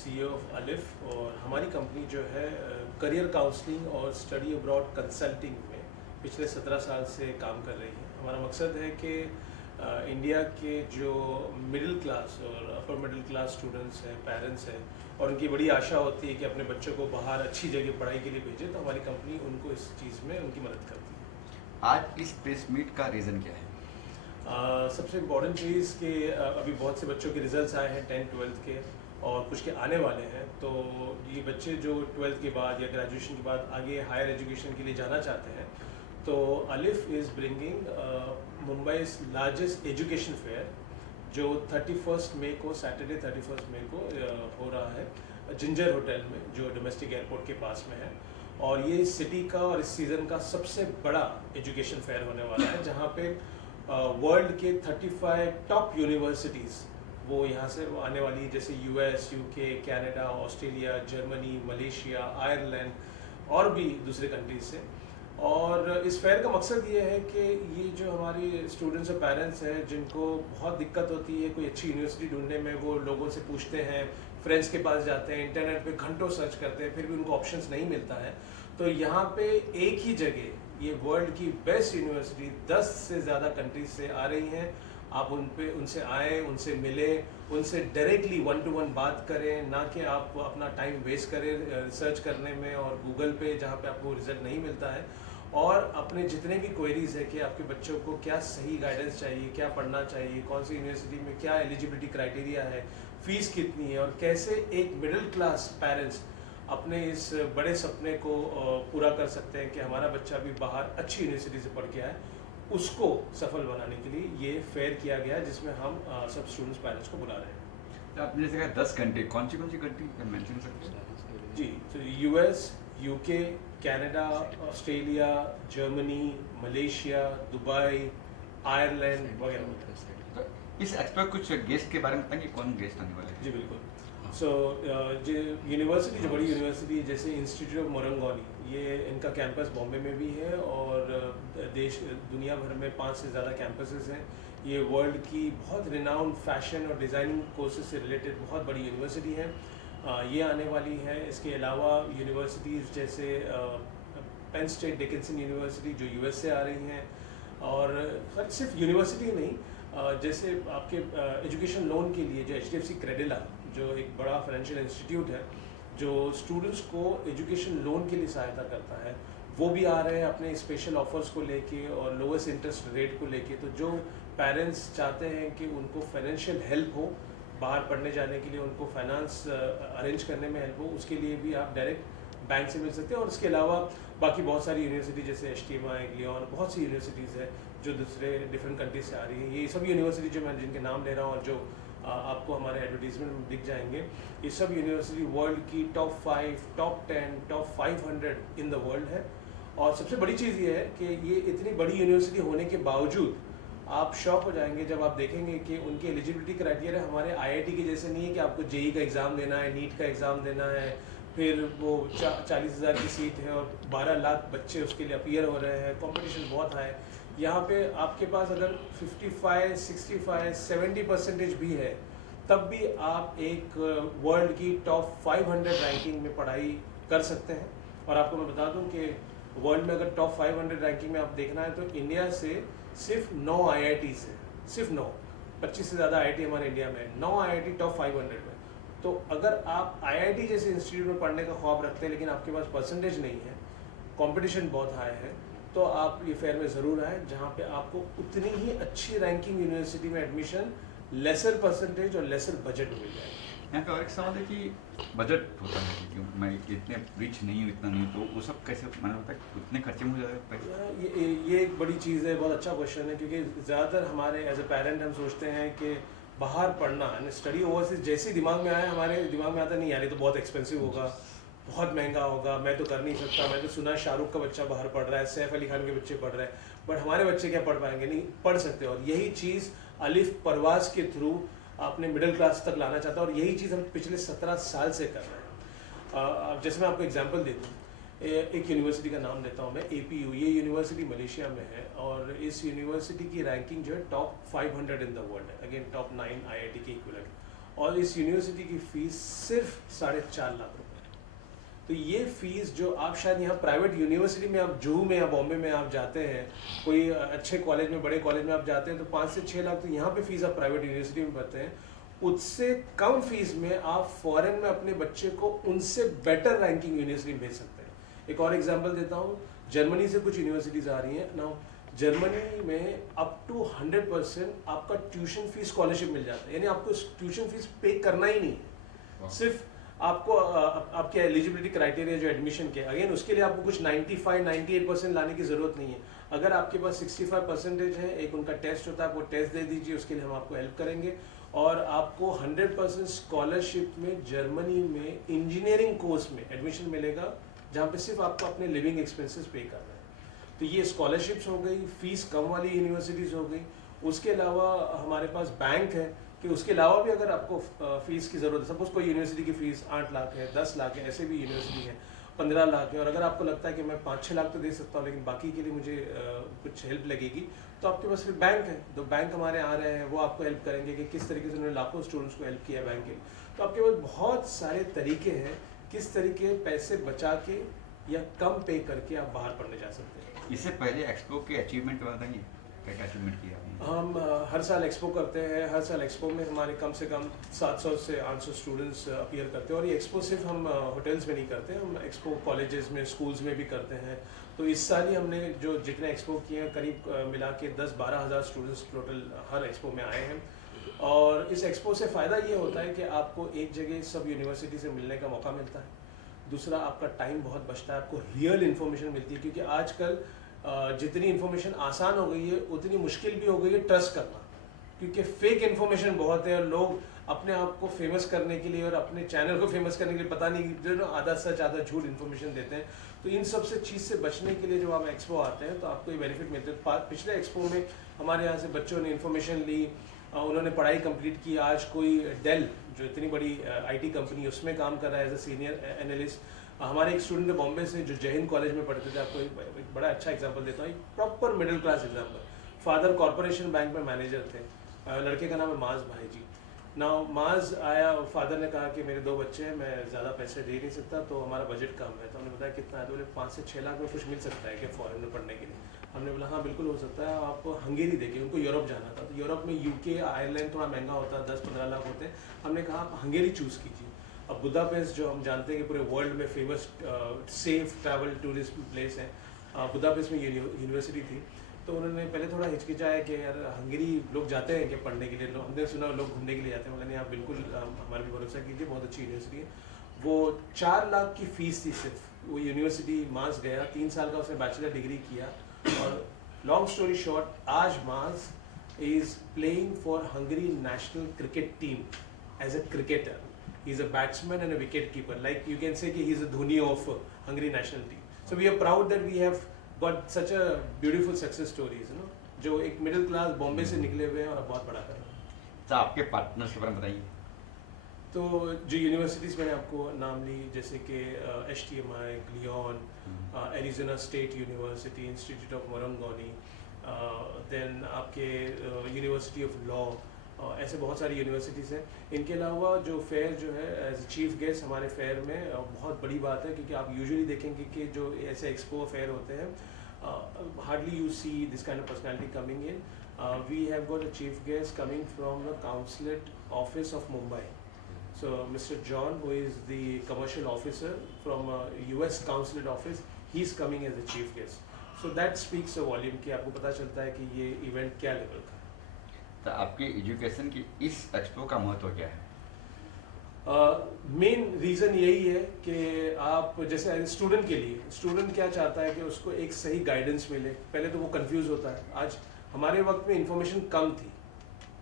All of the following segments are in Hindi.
CEO ऑफ अलिफ और हमारी कंपनी जो है करियर काउंसलिंग और स्टडी अब्रॉड कंसल्टिंग में पिछले 17 साल से काम कर रही है। हमारा मकसद है कि इंडिया के जो मिडिल क्लास और अपर मिडिल क्लास स्टूडेंट्स हैं, पेरेंट्स हैं और उनकी बड़ी आशा होती है कि अपने बच्चों को बाहर अच्छी जगह पढ़ाई के लिए भेजें, तो हमारी कंपनी उनको इस चीज़ में उनकी मदद करती है। आज इस प्रेस मीट का रीज़न क्या है? सबसे इम्पॉर्टेंट चीज़ कि अभी बहुत से बच्चों के रिजल्ट्स आए हैं 10th-12th के और कुछ के आने वाले हैं। तो ये बच्चे जो 12th के बाद या ग्रेजुएशन के बाद आगे हायर एजुकेशन के लिए जाना चाहते हैं, तो अलिफ is bringing मुंबई's largest education fair जो 31 मई को सैटरडे 31 मई को हो रहा है जिंजर होटल में, जो डोमेस्टिक एयरपोर्ट के पास में है। और ये इस सिटी का और इस सीज़न का सबसे बड़ा एजुकेशन फेयर होने वाला है, जहाँ पे वर्ल्ड के 35 टॉप यूनिवर्सिटीज़ वो यहाँ से वो आने वाली है, जैसे US, UK, Canada, Australia, Germany, Malaysia, Ireland और भी दूसरे कंट्रीज से। और इस फेयर का मकसद ये है कि ये जो हमारी स्टूडेंट्स और पेरेंट्स हैं जिनको बहुत दिक्कत होती है कोई अच्छी यूनिवर्सिटी ढूंढने में, वो लोगों से पूछते हैं, फ्रेंड्स के पास जाते हैं, इंटरनेट पे घंटों सर्च करते हैं, फिर भी उनको ऑप्शंस नहीं मिलता है। तो यहाँ पे एक ही जगह ये वर्ल्ड की बेस्ट यूनिवर्सिटी 10 से ज़्यादा कंट्रीज से आ रही हैं। आप उनसे आए, उनसे मिले, उनसे डायरेक्टली 1-to-1 बात करें, ना कि आप अपना टाइम वेस्ट करें रिसर्च करने में और गूगल पे जहाँ पे आपको रिजल्ट नहीं मिलता है। और अपने जितने भी क्वेरीज है कि आपके बच्चों को क्या सही गाइडेंस चाहिए, क्या पढ़ना चाहिए, कौन सी यूनिवर्सिटी में क्या एलिजिबिलिटी क्राइटेरिया है, फीस कितनी है और कैसे एक मिडिल क्लास पेरेंट्स अपने इस बड़े सपने को पूरा कर सकते हैं कि हमारा बच्चा भी बाहर अच्छी यूनिवर्सिटी से पढ़ के आए, उसको सफल बनाने के लिए ये फेयर किया गया है, जिसमें हम सब स्टूडेंट्स पेरेंट्स को बुला रहे हैं। तो आपने जैसे कहा 10 कंट्री, कौन सी कंट्री मेंशन कर सकते हैं? जी, तो US, UK, Canada, Australia, Germany, Malaysia, Dubai, Ireland वगैरह। तो इस एक्सपर्ट कुछ गेस्ट के बारे में बताएंगे, कौन गेस्ट आने वाले हैं? जी बिल्कुल। सो जो यूनिवर्सिटी, जो बड़ी यूनिवर्सिटी जैसे इंस्टीट्यूट ऑफ मोरंगोनी, ये इनका कैंपस बॉम्बे में भी है और दुनिया भर में 5 से ज़्यादा कैंपसेस हैं। ये वर्ल्ड की बहुत रिनाउंड फैशन और डिज़ाइनिंग कोर्सेज से रिलेटेड बहुत बड़ी यूनिवर्सिटी है। ये आने वाली है। इसके अलावा यूनिवर्सिटीज़ जैसे पेन स्टेट डिकिंसन यूनिवर्सिटी जो US से आ रही हैं, और सिर्फ यूनिवर्सिटी नहीं, जैसे आपके एजुकेशन लोन के लिए जो HDFC क्रेडिला, जो एक बड़ा फाइनेंशियल इंस्टीट्यूट है जो स्टूडेंट्स को एजुकेशन लोन के लिए सहायता करता है, वो भी आ रहे हैं अपने स्पेशल ऑफर्स को लेके और लोएस्ट इंटरेस्ट रेट को लेके। तो जो पेरेंट्स चाहते हैं कि उनको फाइनेंशियल हेल्प हो, बाहर पढ़ने जाने के लिए उनको फाइनेंस अरेंज करने में हेल्प हो, उसके लिए भी आप डायरेक्ट बैंक से मिल सकते हैं। और इसके अलावा बाकी बहुत सारी यूनिवर्सिटी जैसे HTMI, लियोन, बहुत सी यूनिवर्सिटीज़ हैं जो दूसरे डिफरेंट कंट्रीज से आ रही हैं। ये सब यूनिवर्सिटी जो मैं जिनके नाम ले रहा हूँ और जो आपको हमारे एडवर्टीजमेंट में दिख जाएंगे, ये सब यूनिवर्सिटी वर्ल्ड की top 5, top 10, top 500 in the world है। और सबसे बड़ी चीज़ ये है कि ये इतनी बड़ी यूनिवर्सिटी होने के बावजूद आप शॉक हो जाएंगे जब आप देखेंगे कि उनके एलिजिबिलिटी क्राइटेरिया हमारे IIT के जैसे नहीं है कि आपको JEE का एग्ज़ाम देना है, नीट का एग्ज़ाम देना है, फिर वो 40,000 की सीट है और 12 लाख बच्चे उसके लिए अपीयर हो रहे हैं, कंपटीशन बहुत हाई। यहाँ पे आपके पास अगर 55, 65, 70% भी है, तब भी आप एक वर्ल्ड की टॉप 500 रैंकिंग में पढ़ाई कर सकते हैं। और आपको मैं बता दूं कि वर्ल्ड में अगर टॉप 500 रैंकिंग में आप देखना है तो इंडिया से सिर्फ 9 IITs है, सिर्फ 9, 25 से ज़्यादा IIT हमारे इंडिया में है, 9 IIT टॉप 500 में। तो अगर आप IIT जैसे इंस्टीट्यूट में पढ़ने का ख्वाब रखते हैं लेकिन आपके पास परसेंटेज नहीं है, कंपटीशन बहुत हाई है, तो आप ये फेयर में ज़रूर आए, जहाँ पे आपको उतनी ही अच्छी रैंकिंग यूनिवर्सिटी में एडमिशन लेसर परसेंटेज और लेसर बजट मिल जाए। यहाँ पे और एक सवाल है कि बजट होता है कि मैं इतने रिच नहीं हूँ, इतना नहीं, तो वो सब कैसे मैंने होता है, उतने खर्चे में हो जाता है? ये एक बड़ी चीज़ है, बहुत अच्छा क्वेश्चन है, क्योंकि ज़्यादातर हमारे एज ए पेरेंट हम सोचते हैं कि बाहर पढ़ना, स्टडी ओवरसीज जैसे दिमाग में आया, हमारे दिमाग में आता नहीं यार ये तो बहुत एक्सपेंसिव होगा, बहुत महंगा होगा, मैं तो कर नहीं सकता। मैं तो सुना शाहरुख का बच्चा बाहर पढ़ रहा है, सैफ अली खान के बच्चे पढ़ रहे हैं, बट हमारे बच्चे क्या पढ़ पाएंगे? नहीं पढ़ सकते। और यही चीज़ अलिफ परवाज के थ्रू आपने मिडिल क्लास तक लाना चाहता है, और यही चीज़ हम पिछले 17 साल से कर रहे हैं। जैसे मैं आपको एग्जांपल दे दूँ, एक यूनिवर्सिटी का नाम लेता हूँ मैं, APU। ये यूनिवर्सिटी मलेशिया में है और इस यूनिवर्सिटी की रैंकिंग जो है टॉप 500 इन द वर्ल्ड है, अगेन टॉप 9 IIT के इक्विवेलेंट। और इस यूनिवर्सिटी की फ़ीस सिर्फ 4.5 लाख रुपए है। तो ये फ़ीस जो आप शायद यहाँ प्राइवेट यूनिवर्सिटी में, आप जुहू में या बॉम्बे में आप जाते हैं, कोई अच्छे कॉलेज में, बड़े कॉलेज में आप जाते हैं, तो 5 से 6 लाख तो यहाँ पे फ़ीस आप प्राइवेट यूनिवर्सिटी में भरते हैं। उससे कम फीस में आप फॉरेन में अपने बच्चे को उनसे बेटर रैंकिंग यूनिवर्सिटी में भेज सकते हैं। एक और एग्जांपल देता हूँ, जर्मनी से कुछ यूनिवर्सिटीज़ आ रही हैं ना। जर्मनी में अप टू 100% आपका ट्यूशन फीस स्कॉलरशिप मिल जाता है, यानी आपको ट्यूशन फीस पे करना ही नहीं है। सिर्फ आपको आपके एलिजिबिलिटी क्राइटेरिया जो एडमिशन के, अगेन उसके लिए आपको कुछ 95-98% लाने की ज़रूरत नहीं है। अगर आपके पास 65% है, एक उनका टेस्ट होता है, आप वो टेस्ट दे दीजिए, उसके लिए हम आपको हेल्प करेंगे और आपको 100% स्कॉलरशिप में जर्मनी में इंजीनियरिंग कोर्स में एडमिशन मिलेगा, जहाँ पे सिर्फ आपको अपने लिविंग एक्सपेंसेस पे करना है। तो ये स्कॉलरशिप्स हो गई, फीस कम वाली यूनिवर्सिटीज़ हो गई। उसके अलावा हमारे पास बैंक है कि उसके अलावा भी अगर आपको फीस की ज़रूरत है, सपोज कोई यूनिवर्सिटी की फ़ीस 8 लाख है, 10 लाख है, ऐसे भी यूनिवर्सिटी है 15 लाख है, और अगर आपको लगता है कि मैं 5-6 लाख तो दे सकता हूँ लेकिन बाकी के लिए मुझे कुछ हेल्प लगेगी, तो आपके पास फिर बैंक है। तो बैंक हमारे आ रहे हैं, वो आपको हेल्प करेंगे कि किस तरीके से उन्होंने लाखों स्टूडेंट्स को हेल्प किया बैंक के। तो आपके पास बहुत सारे तरीके हैं किस तरीके पैसे बचा के या कम पे करके आप बाहर पढ़ने जा सकते हैं। इससे पहले एक्सपो के अचीवमेंट बताइए, क्या क्या अचीवमेंट किया आपने? हम हर साल एक्सपो करते हैं। हर साल एक्सपो में हमारे कम से कम 700 से 800 स्टूडेंट्स अपीयर करते हैं, और ये एक्सपो सिर्फ हम होटल्स में नहीं करते, हम एक्सपो कॉलेजेस में, स्कूल्स में भी करते हैं। तो इस साल ही हमने जो जितने एक्सपो किए हैं, करीब मिला के 10-12 हज़ार स्टूडेंट्स टोटल हर एक्सपो में आए हैं। और इस एक्सपो से फ़ायदा ये होता है कि आपको एक जगह सब यूनिवर्सिटी से मिलने का मौका मिलता है। दूसरा, आपका टाइम बहुत बचता है, आपको रियल इन्फॉर्मेशन मिलती है, क्योंकि आजकल जितनी इन्फॉर्मेशन आसान हो गई है उतनी मुश्किल भी हो गई है ट्रस्ट करना, क्योंकि फेक इन्फॉर्मेशन बहुत है और लोग अपने आप को फेमस करने के लिए और अपने चैनल को फेमस करने के लिए पता नहीं जो आधा सच आधा झूठ इन्फॉर्मेशन देते हैं। तो इन सब से चीज़ से बचने के लिए जब आप एक्सपो आते हैं तो आपको ये बेनिफिट मिलते हैं। पिछले एक्सपो में हमारे यहाँ से बच्चों ने इन्फॉर्मेशन ली, उन्होंने पढ़ाई कंप्लीट की। आज कोई डेल जो इतनी बड़ी IT कंपनी, उसमें काम कर रहा है एज ए सीनियर एनालिस्ट। हमारे एक स्टूडेंट है बॉम्बे से जो जय हिंद कॉलेज में पढ़ते थे, आपको एक बड़ा अच्छा एग्जांपल देता हूँ, एक proper middle class example. Father corporation bank में मैनेजर थे, लड़के का नाम है माज भाई जी। ना माज आया, फादर ने कहा कि मेरे 2 बच्चे हैं, मैं ज़्यादा पैसे दे नहीं सकता, तो हमारा बजट कम है। तो हमने बताया कितना है, तो बोले 5 से 6 लाख में कुछ मिल सकता है क्या फॉरेन में पढ़ने के लिए। हमने बोला हाँ बिल्कुल हो सकता है, आप हंगेरी देखिए, उनको यूरोप जाना था। तो यूरोप में UK आयरलैंड थोड़ा महंगा होता है, 10-15 लाख होते हैं। हमने कहा आप हंगेरी चूज़ कीजिए। अब बुदापेस्ट जो हम जानते हैं कि पूरे वर्ल्ड में famous safe travel tourist place है, बुदापेस्ट में यूनिवर्सिटी थी। तो उन्होंने पहले थोड़ा हिचकिचाया कि यार हंगरी लोग जाते हैं क्या पढ़ने के लिए, हमने सुना लोग घूमने के लिए जाते हैं। बोला नहीं, आप बिल्कुल हमारे पे भरोसा कीजिए, बहुत अच्छी यूनिवर्सिटी है। वो 4 लाख की फ़ीस थी सिर्फ, वो यूनिवर्सिटी मास गया, 3 साल का उसने बैचलर डिग्री किया। और लॉन्ग स्टोरी शॉर्ट, आज मास is playing for Hungary national cricket team as a cricketer. He is a batsman and a wicket keeper. Like you can say कि he is a Dhoni of Hungary national team. So we are proud that we have got such a beautiful success stories, you know, जो एक मिडिल क्लास बॉम्बे से निकले हुए हैं और बहुत बड़ा कर रहे हैं। तो आपके पार्टनर्स के बारे में बताइए। तो जो यूनिवर्सिटीज़ मैंने आपको नाम ली, जैसे कि HTMI, Glion, Arizona State University, Institute of Marangoni, then आपके यूनिवर्सिटी ऑफ लॉ, ऐसे बहुत सारी यूनिवर्सिटीज़ हैं। इनके अलावा जो फेयर जो है एज चीफ गेस्ट हमारे फेयर में बहुत बड़ी बात है, क्योंकि आप यूजुअली देखेंगे कि जो ऐसे एक्सपो फेयर होते हैं, hardly you see this kind of personality coming in. We have got a chief guest coming from the consulate office of Mumbai. So Mr. John, who is the commercial officer from US consulate office, he is coming as a chief guest. So that speaks a volume कि आपको पता चलता है कि ये इवेंट क्या लेवल का है। तो आपके एजुकेशन की इस एक्सपो का महत्व क्या है? मेन रीज़न यही है कि आप जैसे स्टूडेंट के लिए, स्टूडेंट क्या चाहता है कि उसको एक सही गाइडेंस मिले। पहले तो वो कंफ्यूज होता है। आज हमारे वक्त में इंफॉर्मेशन कम थी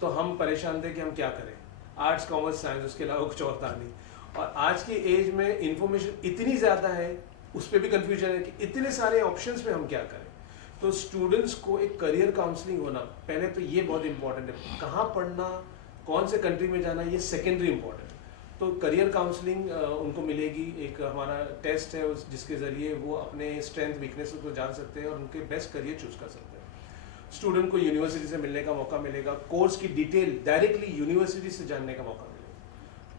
तो हम परेशान थे कि हम क्या करें, आर्ट्स कॉमर्स साइंस, उसके अलावा कुछ और था नहीं। और आज की एज में इंफॉर्मेशन इतनी ज़्यादा है, उस पर भी कन्फ्यूजन है कि इतने सारे ऑप्शंस में हम क्या करें। तो स्टूडेंट्स को एक करियर काउंसलिंग होना, पहले तो ये बहुत इंपॉर्टेंट है। कहाँ पढ़ना, कौन से कंट्री में जाना, ये सेकेंडरी इंपॉर्टेंट है। तो करियर काउंसलिंग उनको मिलेगी। एक हमारा टेस्ट है जिसके ज़रिए वो अपने स्ट्रेंथ वीकनेस को जान सकते हैं और उनके बेस्ट करियर चूज़ कर सकते हैं। स्टूडेंट को यूनिवर्सिटी से मिलने का मौका मिलेगा, कोर्स की डिटेल डायरेक्टली यूनिवर्सिटी से जानने का मौका मिलेगा।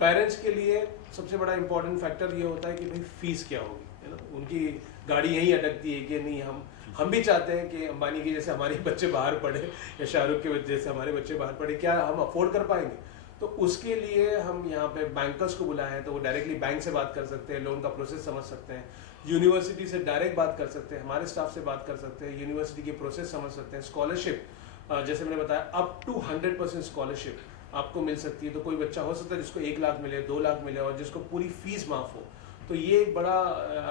पेरेंट्स के लिए सबसे बड़ा इंपॉर्टेंट फैक्टर ये होता है कि भाई फीस क्या होगी, है ना। उनकी गाड़ी यहीं अटकती है कि नहीं, हम भी चाहते हैं कि अंबानी के जैसे हमारे बच्चे बाहर पढ़े या शाहरुख के जैसे हमारे बच्चे बाहर पढ़े, क्या हम अफोर्ड कर पाएंगे। तो उसके लिए हम यहाँ पे बैंकर्स को बुलाए हैं, तो वो डायरेक्टली बैंक से बात कर सकते हैं, लोन का प्रोसेस समझ सकते हैं, यूनिवर्सिटी से डायरेक्ट बात कर सकते हैं, हमारे स्टाफ से बात कर सकते हैं, यूनिवर्सिटी के प्रोसेस समझ सकते हैं। स्कॉलरशिप जैसे मैंने बताया अप टू 100% स्कॉलरशिप आपको मिल सकती है। तो कोई बच्चा हो सकता है जिसको 1 लाख मिले, 2 लाख मिले और जिसको पूरी फीस माफ हो। तो ये एक बड़ा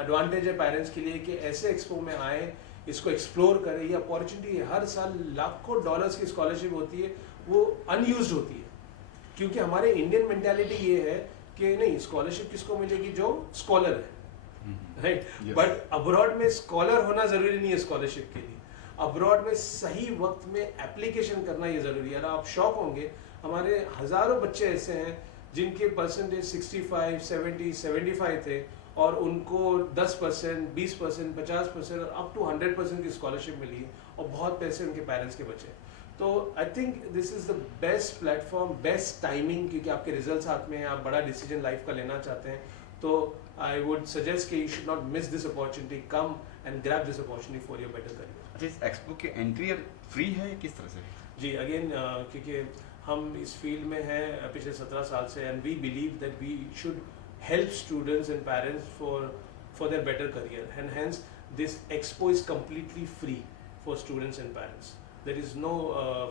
एडवांटेज है पेरेंट्स के लिए कि ऐसे एक्सपो में आए, इसको एक्सप्लोर करें। ये अपॉर्चुनिटी है, हर साल लाखों डॉलर्स की स्कॉलरशिप होती है, वो अनयूज्ड होती है। क्योंकि हमारे इंडियन मेंटालिटी ये है कि नहीं, स्कॉलरशिप किसको मिलेगी, जो स्कॉलर है, राइट। बट अब्रॉड में स्कॉलर होना जरूरी नहीं है स्कॉलरशिप के लिए। अब्रॉड में सही वक्त में एप्लीकेशन करना ये जरूरी है। आप शॉक होंगे, हमारे हजारों बच्चे ऐसे हैं जिनके परसेंटेज 65, 70, 75 थे और उनको 10%, 20%, 50% और अप टू 100% की स्कॉलरशिप मिली है और बहुत पैसे उनके पेरेंट्स के बचे। तो I think this is the best platform, best timing, क्योंकि आपके रिजल्ट्स हाथ में हैं, आप बड़ा डिसीजन लाइफ का लेना चाहते हैं। तो आई वुड सजेस्ट कि you should not miss this opportunity, come and grab this opportunity for your better career. अच्छा, इस एक्सपो की एंट्री फ्री है, किस तरह से? जी, अगेन क्योंकि हम इस फील्ड में हैं पिछले 17 साल से, and we believe that we should help students and parents for their better career, and hence this expo is completely free for students and parents. There is no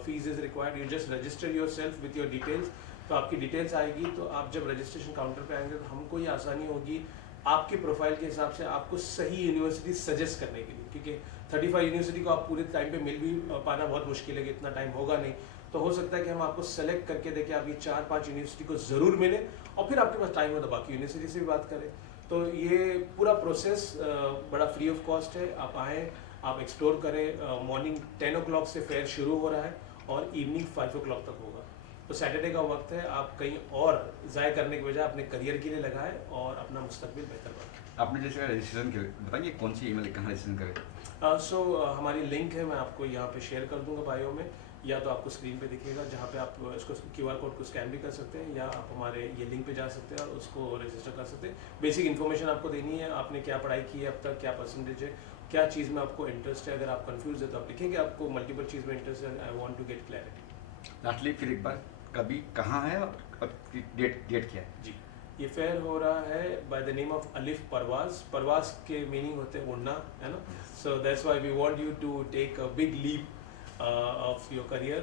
fees is required. You just register yourself with your details. तो आपकी डिटेल्स आएगी, तो आप जब रजिस्ट्रेशन काउंटर पे आएंगे तो हमको ये आसानी होगी आपके प्रोफाइल के हिसाब से आपको सही यूनिवर्सिटी सजेस्ट करने के लिए, क्योंकि 35 यूनिवर्सिटी को आप पूरे टाइम पे मिल भी पाना बहुत मुश्किल है कि इतना टाइम होगा नहीं। तो हो सकता है कि हम आपको सेलेक्ट करके देखें, आप ये 4-5 यूनिवर्सिटी को ज़रूर मिले और फिर आपके पास टाइम हो तो बाकी यूनिवर्सिटी से भी बात करें। तो ये पूरा प्रोसेस बड़ा फ्री ऑफ कॉस्ट है। आप आएँ, आप एक्सप्लोर करें। मॉर्निंग 10 o'clock से फेयर शुरू हो रहा है और इवनिंग 5 o'clock तक होगा। तो सैटरडे का वक्त है, आप कहीं और ज़ाय करने के बजाय अपने करियर के लिए लगाएं और अपना मुस्तकबिल बेहतर बनाएं। आपने जैसे रजिस्ट्रेशन किया, बताइए कौन सी ईमेल कहाँ रजिस्ट्रेशन करें? हमारी लिंक है, मैं आपको यहाँ पे शेयर कर दूंगा बायो में, या तो आपको स्क्रीन पे दिखेगा जहाँ पे आप इसको QR कोड को स्कैन भी कर सकते हैं, या आप हमारे ये लिंक पे जा सकते हैं और उसको रजिस्टर कर सकते हैं। बेसिक इन्फॉर्मेशन आपको देनी है, आपने क्या पढ़ाई की है अब तक, क्या परसेंटेज है, क्या चीज़ में आपको इंटरेस्ट है। अगर आप कंफ्यूज है तो आप लिखेंगे आपको मल्टीपल चीज़ में इंटरेस्ट है, I want to get clarity. Lastly फिर एक बार, कभी कहाँ है और डेट क्या है? जी, ये फेयर हो रहा है बाय द नेम ऑफ अलिफ परवाज। परवाज के मीनिंग होते हैं उड़ना, है ना। So that's why we want you to take a big leap of your career.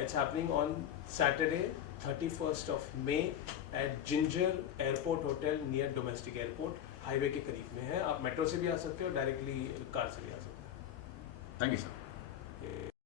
It's happening on Saturday 31st of May at Ginger Airport Hotel near Domestic Airport. Highway के करीब में है। आप मेट्रो से भी आ सकते हो, डायरेक्टली कार से भी आ सकते हो। Thank you sir.